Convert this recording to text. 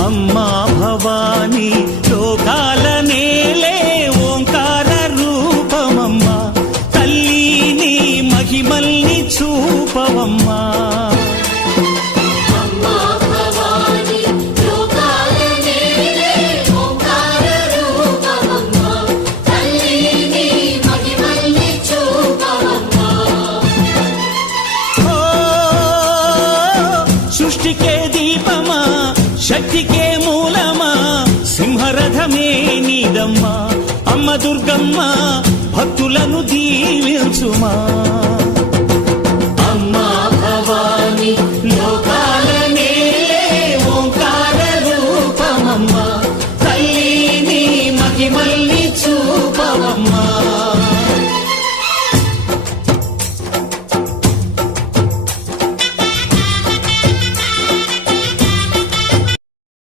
అమ్మా భవానీ లోకాల నేలే ఓంకార రూపమమ్మా తల్లి నీ మహిమల్ని చూపవమ్మా సృష్టికే దీపమా శక్తికే మూలమా సింహరథమే నీదమ్మా అమ్మ దుర్గమ్మ భక్తులను దీవించుమా